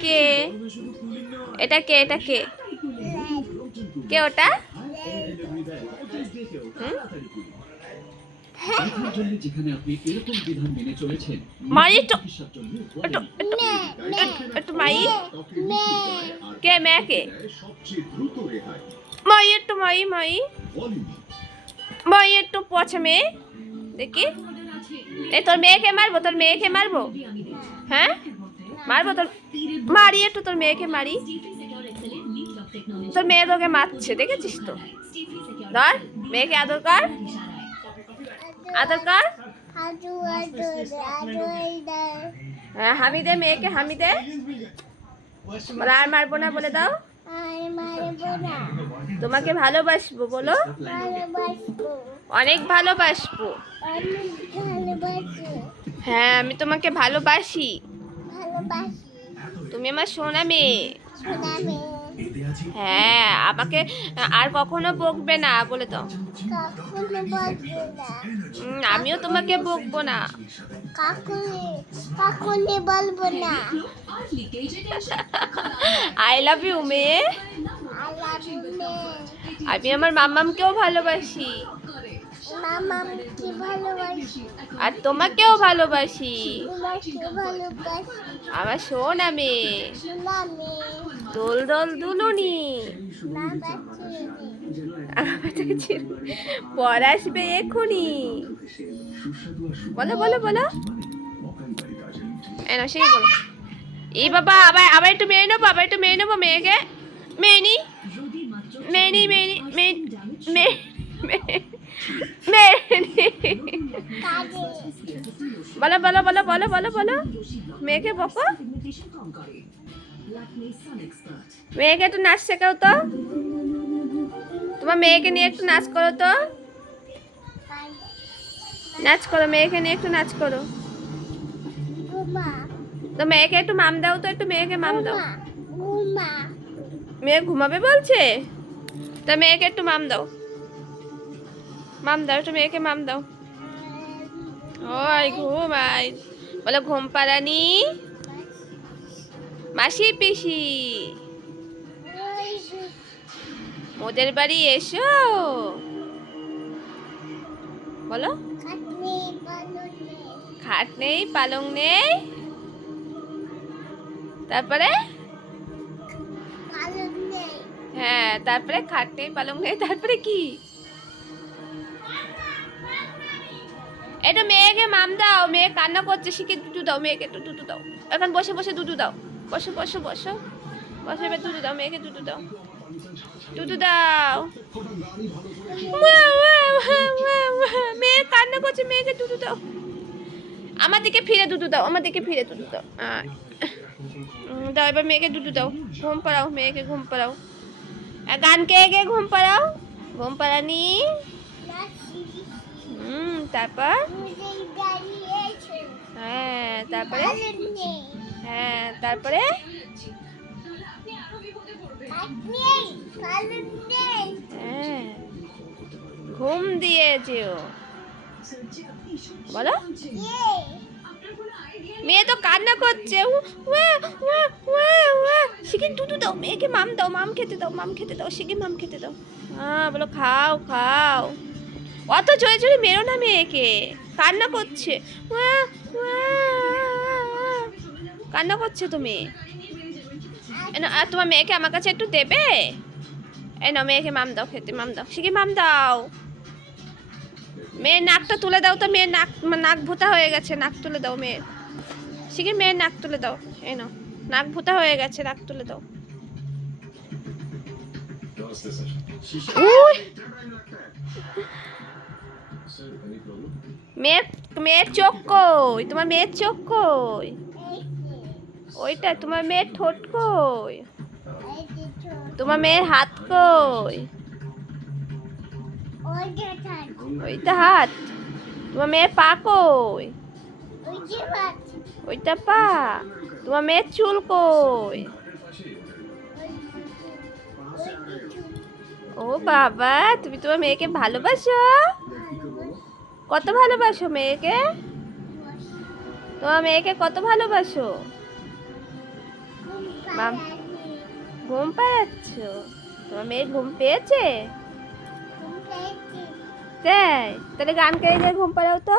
কে? এটা কে? এটা কে? কে ওটা? মাই কে? কে? পছা মেয়ে দেখি। এই তোর মেয়েকে মারবো? তোর মেয়েকে মারবো? হ্যাঁ? মারবো তোর মারি একটু তোর মেয়েকে মারি। তোর মেয়ে তোকে মারছে দেখেছিস তো? ধর মেয়েকে আদর কর। আদর কর। হ্যাঁ হামি দে মেয়েকে হামি দে। আর মারবো না বলে দাও। তোমাকে ভালোবাসবো বলো। অনেক ভালোবাসবো। হ্যাঁ আমি তোমাকে ভালোবাসি। ভালোবাসি। তুমি আমার সোনা মেয়ে হ্যাঁ আমাকে আর কখনো বকবে না বলে দাও। উম, আমিও তোমাকে বকবো না। বলব আই লাভ ইউ মেয়ে। আমি আমার মাম্মামকেও ভালোবাসি মামা কি ভালোবাসি। আর তোমাকেও ভালোবাসি। আমার সোনা মেয়ে দোল দোল দুলুনি। পর আসবে এক্ষুনি বলো বলো বলো। সেই বলো। এই বাবা আবার আবার একটু মেয়ে নেব আবার একটু মেয়ে নেব মেয়েকে। মেয়ে নি। মেয়ে নি মেয়ে নি মেয়ে মেয়ে। বলো বলো বলো বলো বলো বলো। মেয়েকে বকো। মেয়েকে একটু নাচ শেখাও তো। তোমার মেয়েকে নিয়ে একটু নাচ করো তো। নাচ করো মেয়েকে নিয়ে একটু নাচ করো। তো মেয়েকে একটু মাম দাও তো একটু মেয়েকে মাম দাও। মেয়ে ঘুমাবে বলছে? তা মেয়েকে একটু মাম দাও। মাম দাও একটু মেয়েকে মাম দাও। ওই ঘুমাই বলো ঘুম পাড়ানি? মাসি পিসি। মোদের বাড়ি এসো। বলো। খাট নেই পালং নেই। তারপরে? হ্যাঁ তারপরে খাট নেই পালং নেই তারপরে কি? এটা মেয়েকে মাম দাও, মেয়ে কান্না করছে, শিখে দুধু দাও, মেয়েকে একটু দুধু দাও। এখন বসে বসে দুধু দাও। বসো বসো বসো। বসে, এবার দুধু দাও, মেয়েকে দুধু দাও। দুধু দাও। মেয়ে কান্না করছে, মেয়েকে দুধু দাও। আমার দিকে ফিরে দুধু দাও, আমার দিকে ফিরে দুধু দাও। দাও, এবার মেয়েকে দুধু দাও। ঘুম পাড়াও, মেয়েকে ঘুম পাড়াও। গান কে কে ঘুম পাড়াও? ঘুম পাড়ানি? হুম, তারপর? হ্যাঁ তারপরে? হ্যাঁ তারপরে? হ্যাঁ ঘুম দিয়েছেও বলো। ইয়ে মেয়ে তো কান্না করছে। ওয়া। দুধু দাও, মেয়েকে মাম দাও, মাম খেতে দাও, মাম খেতে দাও শিখে মাম খেতে দাও। হ্যাঁ বলো, খাও খাও। অত চড়ে চড়ে মেরো না মেয়েকে। কান্না করছে। কান্না করছে তো মেয়ে আর তোমার মেয়েকে আমার কাছে একটু দেবে? এই নাও মেয়েকে মাম দাও খেতে মাম দাও। শিখে মাম দাও? মেয়ের নাকটা তুলে দাও তো মেয়ের নাক নাক ভোতা হয়ে গেছে নাক তুলে দাও মেয়ের। শিখে মেয়ের নাক তুলে দাও? এই নাও নাক ভোতা হয়ে গেছে নাক তুলে দাও! মেয়ের মেয়ের চোখ কই? তোমার মেয়ের চোখ কই? ওইটা, তোমার মেয়ের ঠোঁট কই? তোমার মেয়ের হাত কই? ওইটা হাত। তোমার মেয়ের পা কই? ওইটা পা। তোমার মেয়ের চুল কই? ও বাবা, তুমি তোমার মেয়েকে ভালোবাসো? কত ভালোবাসো মেয়েকে? তোমার মেয়েকে কত ভালোবাসো? ঘুম পাড়াচ্ছ? তোমার মেয়ের ঘুম পেয়েছে? তাই? তাহলে গান করে গিয়ে ঘুম পাড়াও তো।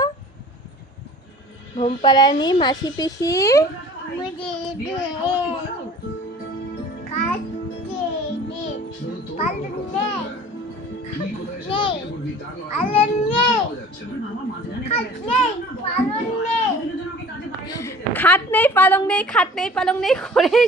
ঘুম পাড়ানি মাসি পিসি? পালন খাট নেই পালং নেই খাট নেই পালং নেই করে